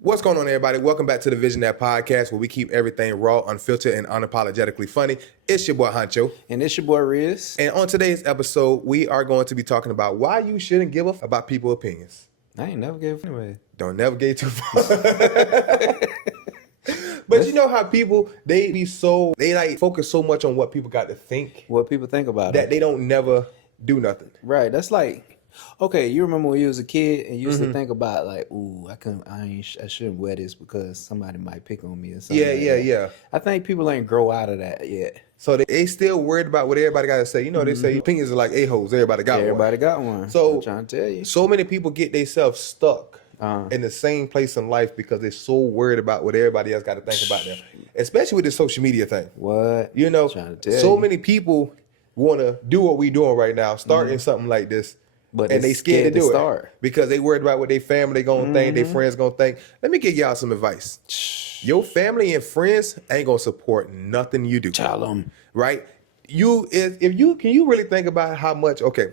What's going on, everybody? Welcome back to the Visionnaire podcast, where we keep everything raw, unfiltered, and unapologetically funny. It's your boy Honcho. And it's your boy Riz. And on today's episode, we are going to be talking about why you shouldn't give a f about people's opinions. I ain't never gave anyway. Don't never get too far. But you know how people, they focus so much on what people got to think. What people think about that it. they don't never do nothing. Right. That's like, okay, you remember when you was a kid and you used to think about like, ooh, I shouldn't wear this because somebody might pick on me or something. Yeah. I think people ain't grow out of that yet. So they still worried about what everybody got to say. You know, they say opinions are like a-holes. Everybody got one. So I'm trying to tell you. So many people get themselves stuck in the same place in life because they're so worried about what everybody else got to think about them. Especially with the social media thing. What? You know, so you. many people want to do what we doing right now, starting something like this. But and they scared to do start. it because they worried about what their family gonna think, their friends gonna think. Let me give y'all some advice. Your family and friends ain't gonna support nothing you do. Tell them. Right? Can you really think about how much, okay,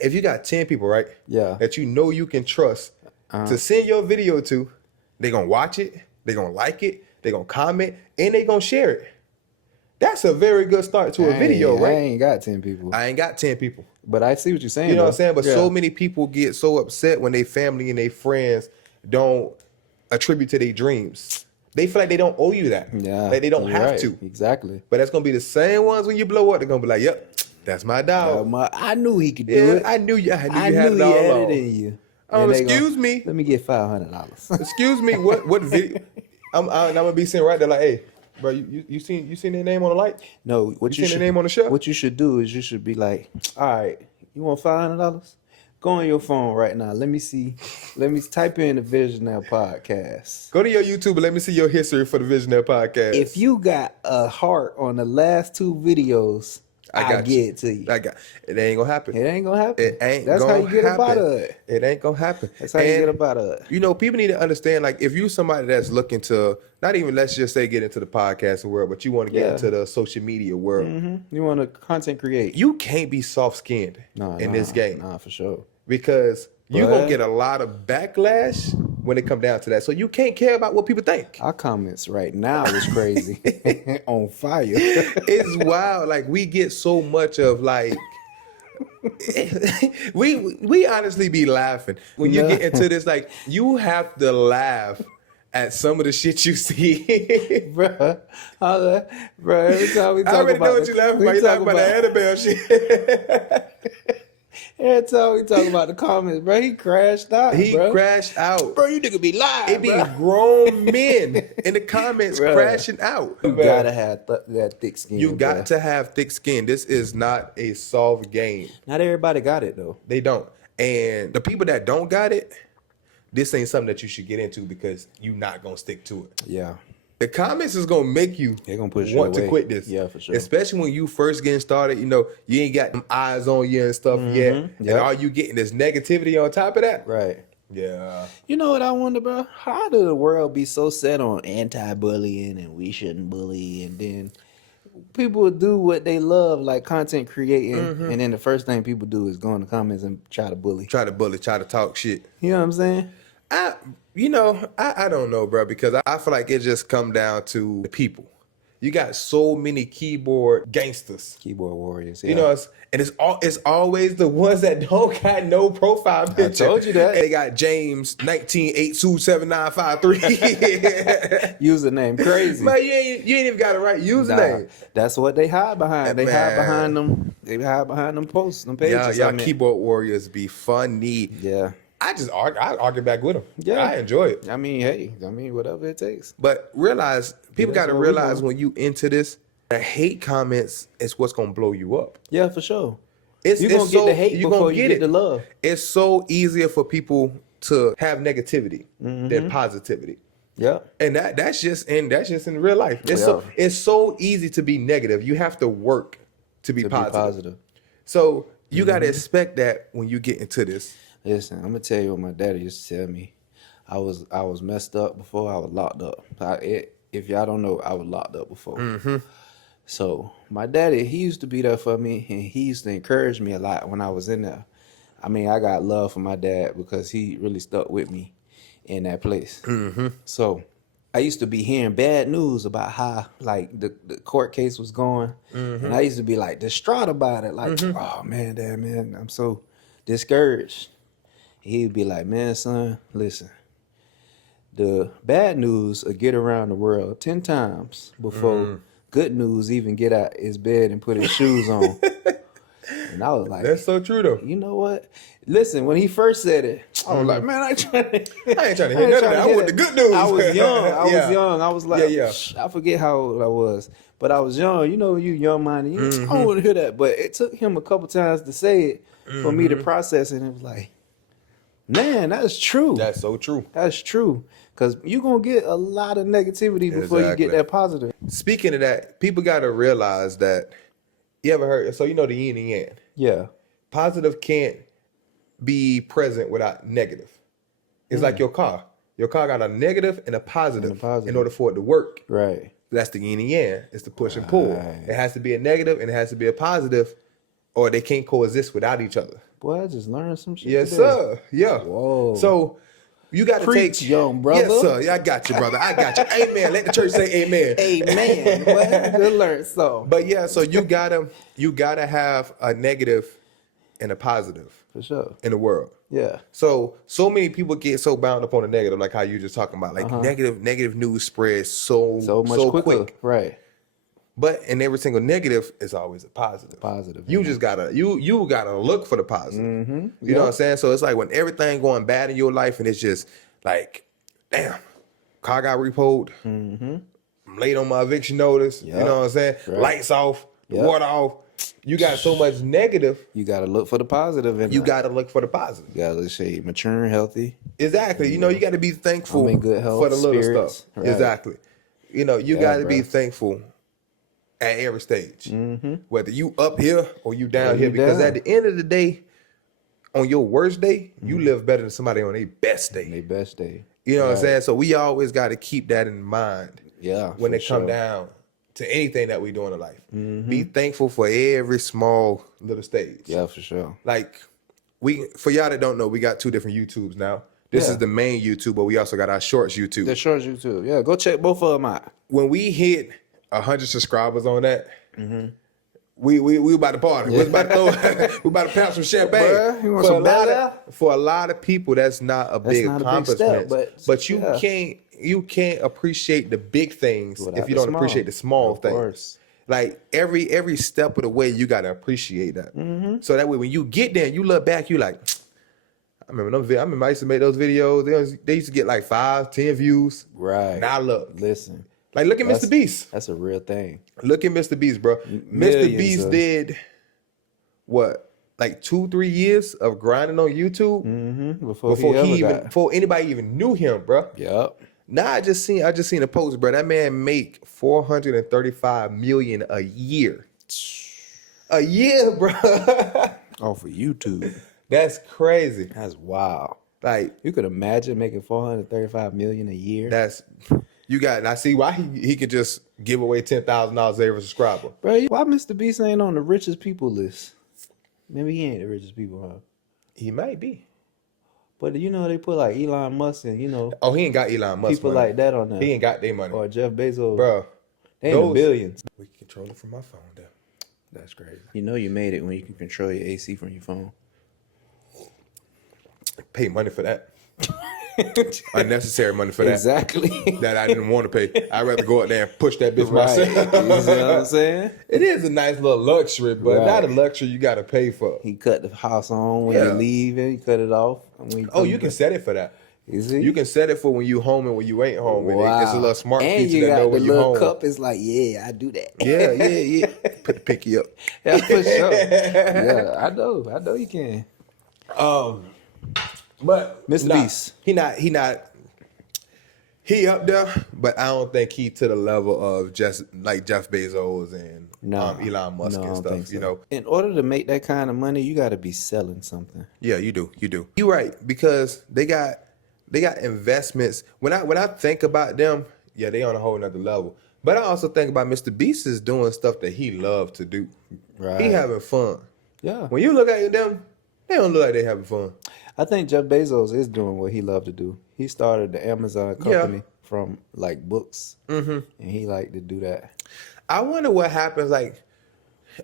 if you got 10 people, right? Yeah. That you know you can trust to send your video to, they gonna watch it, they gonna like it, they gonna comment, and they gonna share it. That's a very good start to a video, right? I ain't got 10 people. I ain't got 10 people. But I see what you're saying. You know though. what I'm saying? But yeah. so many people get so upset when their family and their friends don't attribute to their dreams. They feel like they don't owe you that. Yeah. Like they don't you're have right. to. Exactly. But that's going to be the same ones when you blow up. They're going to be like, yep, that's my dog. I knew he could do it. I knew you had he it had all it in you. Excuse me. Let me get $500. Excuse me. What video? I'm gonna be sitting right there like, hey, bro, you seen their name on the light? No, what you seen their name on the show? What you should do is you should be like, all right, you want $500? Go on your phone right now. Let me see. Let me type in the Visionnaire podcast. Go to your YouTube and let me see your history for the Visionnaire podcast. If you got a heart on the last 2 videos, I'll get it to you. It ain't gonna happen. It ain't gonna happen. It ain't That's gonna how you get happen. up out of it. It ain't gonna happen. That's how you get up out of it. You know, people need to understand, like, if you somebody that's looking to, not even, let's just say, get into the podcasting world, but you want to get into the social media world. You want to content create. You can't be soft-skinned in this game. Nah, for sure. Because you're going to get a lot of backlash when it come down to that. So you can't care about what people think. Our comments right now is crazy. On fire. It's wild. Like, we get so much of, like, we honestly be laughing when you get into this. Like, you have to laugh at some of the shit you see. Bruh, every time we talk about I already know what you're laughing about. You're laughing about the Annabelle shit. Every time we talk about the comments, bro, he crashed out. He crashed out. Bro, you nigga be lying. It be grown men in the comments crashing out. You gotta have that thick skin. You got to have thick skin. This is not a soft game. Not everybody got it though. They don't. And the people that don't got it, this ain't something that you should get into because you're not gonna stick to it. Yeah. The comments is gonna make you want to quit this. Yeah, for sure. Especially when you first getting started, you know, you ain't got them eyes on you and stuff yet. Yep. And all you getting is negativity on top of that. Right. Yeah. You know what I wonder, bro? How did the world be so set on anti-bullying and we shouldn't bully, and then people do what they love, like content creating, and then the first thing people do is go in the comments and try to bully. Try to talk shit. You know what I'm saying? I don't know, bro, because I feel like it just come down to the people. You got so many keyboard gangsters. Keyboard warriors, yeah. You know, it's always the ones that don't got no profile picture. I told you that. They got James 19827953. Username crazy. Man, you ain't even got a right username. Nah, that's what they hide behind. They hide behind them. They hide behind them posts, them pages. Y'all keyboard warriors be funny. Yeah. I argue back with them. Yeah. I enjoy it. I mean, whatever it takes. But people got to realize when you into this, the hate comments is what's going to blow you up. Yeah, for sure. You're going to get the hate before you get the love. It's so easier for people to have negativity than positivity. Yeah. And that's just in real life. It's so easy to be negative. You have to work to be positive. So you got to expect that when you get into this. Listen, I'm gonna tell you what my daddy used to tell me. I was messed up before I was locked up. If y'all don't know, I was locked up before. So my daddy, he used to be there for me, and he used to encourage me a lot when I was in there. I mean, I got love for my dad because he really stuck with me. in that place. So I used to be hearing bad news about how like the court case was going, and I used to be like distraught about it. Like, oh man, Dad, man, I'm so discouraged. He'd be like, man, son, listen. The bad news will get around the world 10 times before good news even get out his bed and put his shoes on. And I was like, that's so true though. you know what? Listen, when he first said it, I was like, man, I ain't trying to hear none of that. I want the good news. I was young. I Yeah. was young. I was like, Yeah. I forget how old I was. But I was young. You know, you young minded. I don't want to hear that. But it took him a couple times to say it for me to process it. And it was like, man, that's true. That's so true. That's true. Because you're going to get a lot of negativity before you get that positive. Speaking of that, people got to realize that, you ever heard, so you know the yin and yang. Yeah. Positive can't be present without negative. It's like your car. Your car got a negative and a positive in order for it to work. Right. That's the yin and yang. It's the push and pull. It has to be a negative and it has to be a positive, or they can't coexist without each other. Boy, I just learned some shit Yes, today. sir. Yeah. Whoa. So you got to Preach, take, young brother. Yes, sir. Yeah, I got you, brother. I got you. Amen. Let the church say amen. Amen. Boy, good learn so. But yeah, so you gotta have a negative and a positive For sure. in the world. Yeah. So many people get so bound up on the negative, like how you just talking about, like negative news spreads so much quicker. quick. Right. But in every single negative is always a positive. Positive. You just gotta you gotta look for the positive. You know what I'm saying? So it's like when everything going bad in your life and it's just like, damn, car got repoed. I'm late on my eviction notice. You know what I'm saying? Right. Lights off, the water off. You got so much negative. You got to look for the positive. In You that. got to look for the positive. You got to say mature and healthy. Exactly. You know, you got to be thankful I'm in good health, for the little spirits. stuff. Right. Exactly. You know, you got to be bro. thankful at every stage, whether you up here or you down here, because down. at the end of the day, on your worst day, you live better than somebody on their best day. Their best day. You know what I'm saying? So we always got to keep that in mind. Yeah. When for it come sure. down to anything that we do in life, be thankful for every small little stage. Yeah, for sure. Like for y'all that don't know, we got 2 different YouTubes now. This is the main YouTube, but we also got our shorts YouTube. The shorts YouTube. Yeah, go check both of them out. When we hit 100 subscribers on that, we about to party. We about to we about to pop some champagne. Bruh, you want some better? For a lot of people, that's not a big not a big accomplishment. step, but you can't appreciate the big things if you don't appreciate the small things. Course. Like every step of the way, you gotta appreciate that. So that way, when you get there, and you look back, you like, I remember I used to make those videos. They used to get like 5, 10 views. Right. Now look, Listen. like look at Mr. Beast. That's a real thing. Look at Mr. Beast, bro. Mr. Beast did what, like 2-3 years of grinding on YouTube before anybody even knew him, bro. Yep. Now I just seen a post, bro. That man make $435 million a year. A year, bro. Off of YouTube. That's crazy. That's wild. Like You could imagine making $435 million a year. And I see why he could just give away $10,000 every subscriber. Bro, why Mr. Beast ain't on the richest people list? Maybe he ain't the richest people, huh? He might be. But you know, they put like Elon Musk and, Oh, he ain't got Elon Musk people money. like that on there. He ain't got their money. Or Jeff Bezos. Bro. They in the billions. We can control it from my phone, though. That's crazy. You know you made it when you can control your AC from your phone. Pay money for that. Unnecessary money for that. Exactly. That I didn't want to pay. I'd rather go out there and push that bitch Right. myself. You see what I'm saying? It is a nice little luxury, but Right. not a luxury you got to pay for. He cut the house on when Yeah. you leave and he cut it off. Oh, you can set it for that. You see? You can set it for when you home and when you ain't home. And Wow. it's a little smart and feature you that got know the when you little home. cup. It's like, yeah, I do that. Yeah. Put the pinky up. Yeah, for sure. Yeah, I know you can. But Mr. nah, Beast. He up there, but I don't think he to the level of just like Jeff Bezos and Elon Musk I and don't stuff. think so. You know, in order to make that kind of money, you got to be selling something. yeah, you do. You're right, because they got investments. When I think about them, yeah, they on a whole nother level. But I also think about Mr. Beast is doing stuff that he loves to do. Right. He having fun. Yeah. When you look at them, they don't look like they having fun. I think Jeff Bezos is doing what he loved to do. He started the Amazon company from like books, and he liked to do that. I wonder what happens. Like,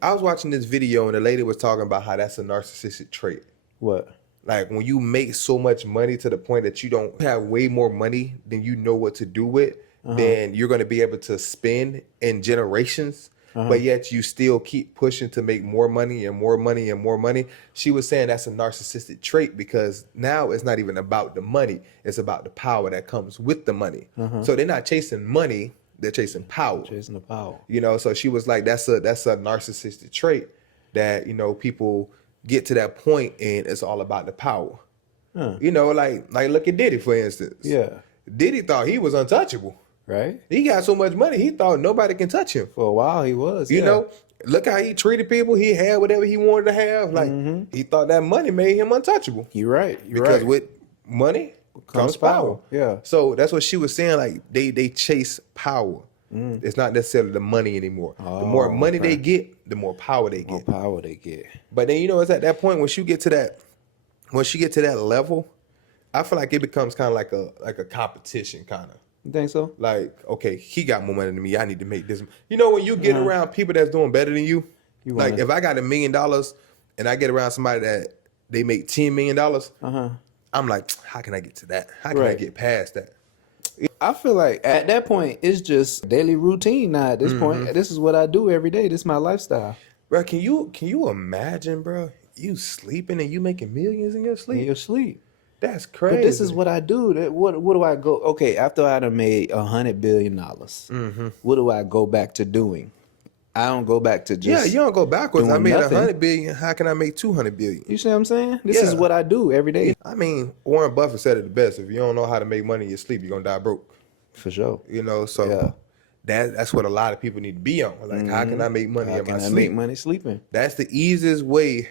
I was watching this video and the lady was talking about how that's a narcissistic trait. What? Like when you make so much money to the point that you don't have way more money than you know what to do with, then you're going to be able to spend in generations. But yet you still keep pushing to make more money and more money and more money. She was saying that's a narcissistic trait because now it's not even about the money. It's about the power that comes with the money. So they're not chasing money. They're chasing power. Chasing the power. You know, so she was like, that's a narcissistic trait that, you know, people get to that point and it's all about the power. You know, like look at Diddy, for instance. Yeah. Diddy thought he was untouchable. Right? He got so much money, he thought nobody can touch him. For a while he was. You know, look how he treated people. He had whatever he wanted to have. Like, he thought that money made him untouchable. You're right. Because with money comes power. Yeah. So that's what she was saying. Like, they chase power. It's not necessarily the money anymore. The more money they get, the more power they get. More power they get. But then, you know, it's at that point when you get to that level, I feel like it becomes kind of like a competition kind of. You think so? Like, okay, he got more money than me. I need to make this. You know, when you get around people that's doing better than you, like if I got $1 million and I get around somebody that they make $10 million, I'm like, how can I get to that? How can I get past that? I feel like at that point, it's just daily routine now at this point. This is what I do every day. This is my lifestyle. Bro, can you imagine, bro? You sleeping and you making millions in your sleep? In your sleep. That's crazy. But this is what I do. What do I go? Okay, after I done made $100 billion, what do I go back to doing? I don't go back to just you don't go backwards. I made nothing. $100 billion. How can I make $200 billion? You see what I'm saying? This is what I do every day. I mean, Warren Buffett said it the best. If you don't know how to make money in your sleep, you're gonna die broke. For sure. You know, so that's what a lot of people need to be on. Like, how can I make money in my sleep? Make money sleeping? That's the easiest way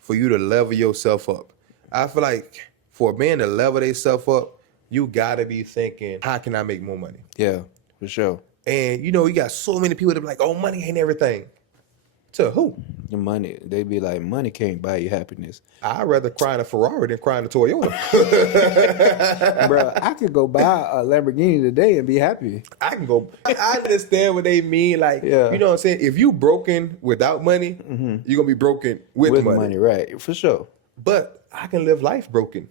for you to level yourself up. I feel like for a man to level themselves up, you gotta be thinking, how can I make more money? Yeah, for sure. And you know, you got so many people that be like, oh, money ain't everything. To who? The money. They be like, money can't buy you happiness. I'd rather cry in a Ferrari than cry in a Toyota. Bro, I could go buy a Lamborghini today and be happy. I can go. I understand what they mean. Like, you know what I'm saying? If you broken without money, you're going to be broken with money. Right, for sure. But I can live life broken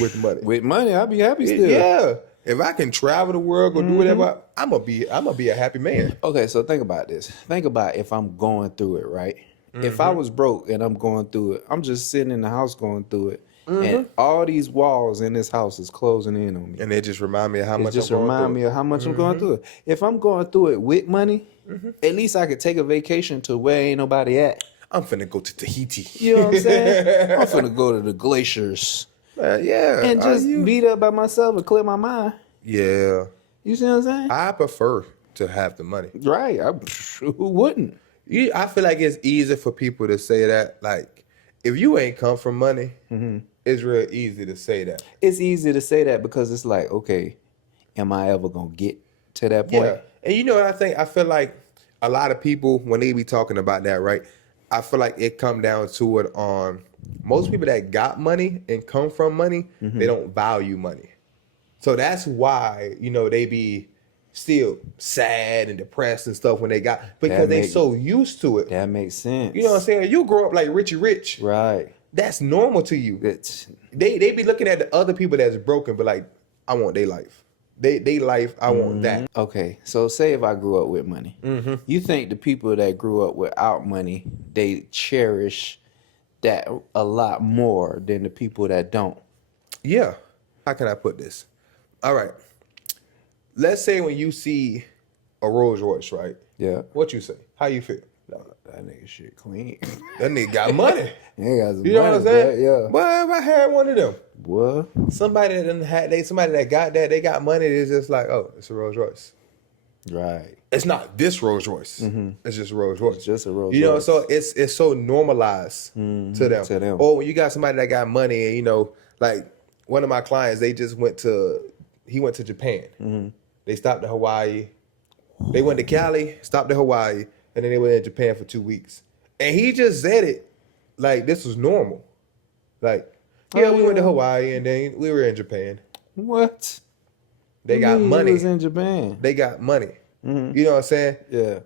with money. With money, I'll be happy still. Yeah. If I can travel the world, go do whatever, I'm gonna be a happy man. Okay, so think about this. Think about if I'm going through it, right? If I was broke and I'm going through it, I'm just sitting in the house going through it, and all these walls in this house is closing in on me. And they just remind me of how much I'm going through it. If I'm going through it with money, at least I could take a vacation to where ain't nobody at. I'm finna go to Tahiti. You know what I'm saying? I'm finna go to the glaciers. And just beat up by myself and clear my mind. Yeah. You see what I'm saying? I prefer to have the money. Right. Who wouldn't? I feel like it's easy for people to say that. Like, if you ain't come from money, it's real easy to say that. It's easy to say that because it's like, okay, am I ever going to get to that point? Yeah. And you know what I think? I feel like a lot of people, when they be talking about that, right, I feel like it come down to it on most people that got money and come from money, they don't value money. So that's why, you know, they be still sad and depressed and stuff when they got, because they so used to it. That makes sense. You know what I'm saying? You grow up like Richie Rich. Right. That's normal to you. They be looking at the other people that's broken, but like, I want their life. They life, I want that. Okay, so say if I grew up with money, you think the people that grew up without money, they cherish that a lot more than the people that don't? Yeah. How can I put this? All right. Let's say when you see a Rolls Royce, right? Yeah. What you say? How you feel? That nigga shit clean. That nigga got money. He got some You know what I'm saying? Boy, yeah. Well, if I had one of them. What? Somebody that got that, they got money, it's just like, oh, it's a Rolls Royce. Right. It's not this Rolls Royce. It's just a Rolls Royce. It's just a Rolls Royce. You know, so it's so normalized to them. Or when you got somebody that got money and, you know, like one of my clients, he went to Japan. They stopped at Hawaii. They went to Cali, stopped at Hawaii, and then they went in Japan for 2 weeks. And he just said it like this was normal. Like, Yeah, we went to Hawaii and then we were in Japan. What? They got money. You was in Japan. They got money. Mm-hmm. You know what I'm saying? Yeah.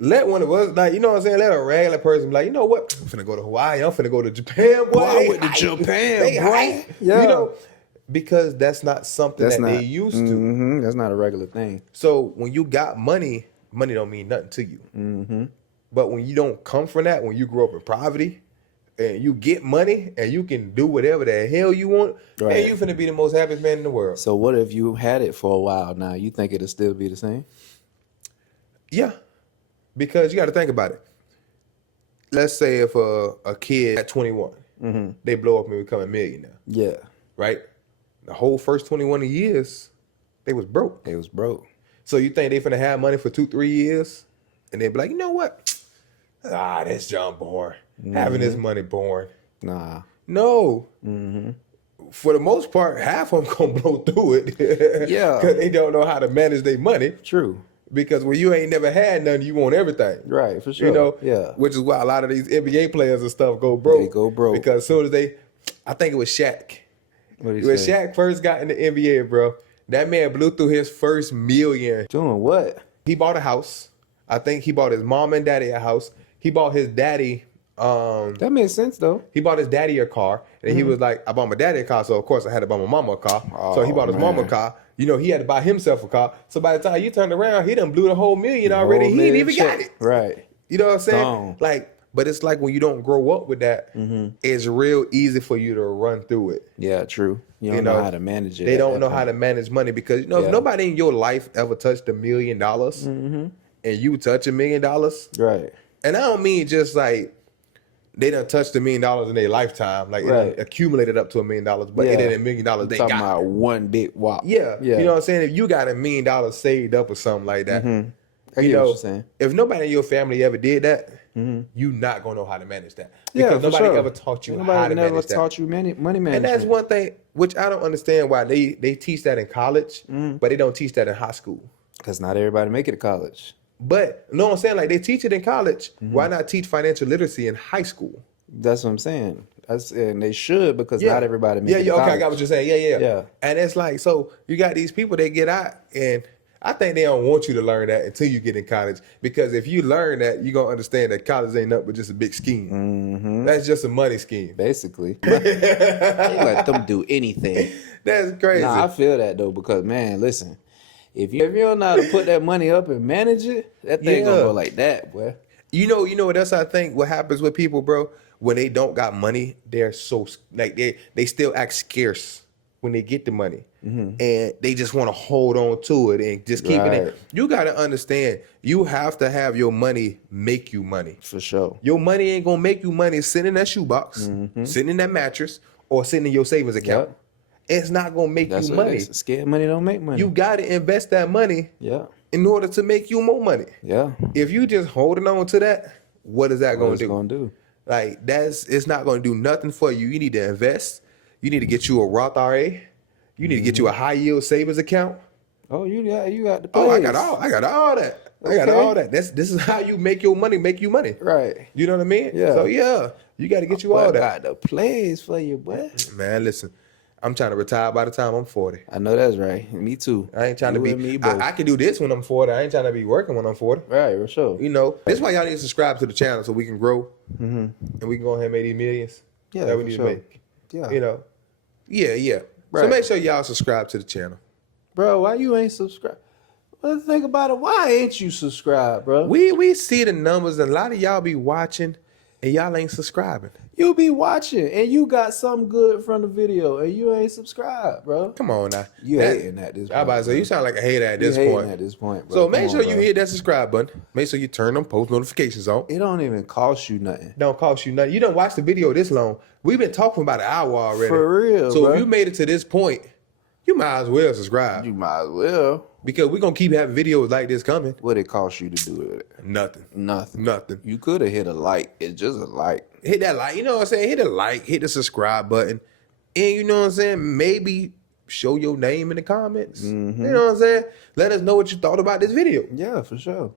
Let one of us, like, you know what I'm saying? Let a regular person be like, you know what? I'm finna go to Hawaii. I'm finna go to Japan, boy. Boy, I went to Japan, boy. Yeah. You know, because that's not something they used to. Mm-hmm. That's not a regular thing. So when you got money, money don't mean nothing to you. Mm-hmm. But when you don't come from that, when you grow up in poverty, and you get money, and you can do whatever the hell you want, right, and you finna be the most happiest man in the world. So what if you had it for a while now? You think it'll still be the same? Yeah. Because you got to think about it. Let's say if a kid at 21, mm-hmm, they blow up and become a millionaire. Yeah. Right? The whole first 21 years, they was broke. They was broke. So you think they finna have money for 2-3 years? And they be like, you know what? That's John boring. Mm-hmm. Having this money boring. Nah. No. Mm-hmm. For the most part, half of them gonna blow through it. Yeah. Because they don't know how to manage their money. True. Because when you ain't never had nothing, you want everything. Right, for sure. You know? Yeah. Which is why a lot of these NBA players and stuff go broke. They go broke. Because as soon as I think it was Shaq. What did he When say? Shaq first got in the NBA, bro, that man blew through his first million. Doing what? He bought a house. I think he bought his mom and daddy a house. He bought his daddy. That makes sense though. He bought his daddy a car, and he was like, "I bought my daddy a car, so of course I had to buy my mama a car." So he bought his mama a car. You know, he had to buy himself a car. So by the time you turned around, he done blew the whole million already. He ain't even got it. Right. You know what I'm saying? Gone. Like, but it's like when you don't grow up with that, it's real easy for you to run through it. Yeah, true. You don't know how to manage it. They don't know how to manage money because, you know, if nobody in your life ever touched $1 million and you touch $1 million. Right. And I don't mean just like they done touched $1 million in their lifetime, like it accumulated up to $1 million, but it ain't $1 million they talking got. About one big wop. Yeah. You know what I'm saying? If you got $1 million saved up or something like that, I get what you're saying. If nobody in your family ever did that, you not gonna know how to manage that. Yeah, Because for nobody sure. ever taught you how to Nobody manage never that. taught you money management. And that's one thing which I don't understand why they teach that in college, but they don't teach that in high school. Because not everybody make it to college. But no, I'm saying like they teach it in college. Why not teach financial literacy in high school? That's what I'm saying. And they should because not everybody makes it to okay, college. I got what you're saying. Yeah. And it's like, so you got these people that get out, and I think they don't want you to learn that until you get in college. Because if you learn that, you're gonna understand that college ain't nothing but just a big scheme. That's just a money scheme. Basically. They let them do anything. That's crazy. Nah, I feel that though, because man, listen, if you don't know how to put that money up and manage it, that thing gonna go like that, boy. You know, that's I think what happens with people, bro, when they don't got money, they're so like they still act scarce when they get the money. And they just want to hold on to it and just keep it in. You got to understand, you have to have your money make you money. For sure. Your money ain't going to make you money sitting in that shoebox, sitting in that mattress, or sitting in your savings account. It's not going to make you money. Scared money don't make money. You got to invest that money in order to make you more money. Yeah. If you just holding on to that, what is that going to do? Gonna do? Like, it's not going to do nothing for you. You need to invest. You need to get you a Roth IRA. You need to get you a high yield savings account. Oh, you got the place. Oh, I got all that. I got all that. This is how you make your money make you money. Right. You know what I mean? Yeah. So you got to get you all that. I got the place for you, boy. Man, listen, I'm trying to retire by the time I'm 40. I know that's right. Me too. I ain't trying to be. Me both. I can do this when I'm 40. I ain't trying to be working when I'm 40. Right, for sure. You know, this is why y'all need to subscribe to the channel so we can grow and we can go ahead and make these millions. Yeah, that we need to make. Yeah. You know. Yeah. Right. So make sure y'all subscribe to the channel. Bro, why you ain't subscribed? Well, think about it. Why ain't you subscribed, bro? We see the numbers, and a lot of y'all be watching, and y'all ain't subscribing. You be watching, and you got something good from the video, and you ain't subscribed, bro. Come on now. You hating at this point. I about to say, you sound like a hater at this point. At this point, bro. So make sure you hit that subscribe button. Make sure you turn them post notifications on. It don't even cost you nothing. Don't cost you nothing. You don't watch the video this long. We've been talking about an hour already. For real, So bro. if you made it to this point, you might as well subscribe. You might as well. Because we're going to keep having videos like this coming. What it cost you to do it? Nothing. Nothing. You could have hit a like. It's just a like. Hit that like. You know what I'm saying? Hit a like. Hit the subscribe button. And you know what I'm saying? Maybe show your name in the comments. You know what I'm saying? Let us know what you thought about this video. Yeah, for sure.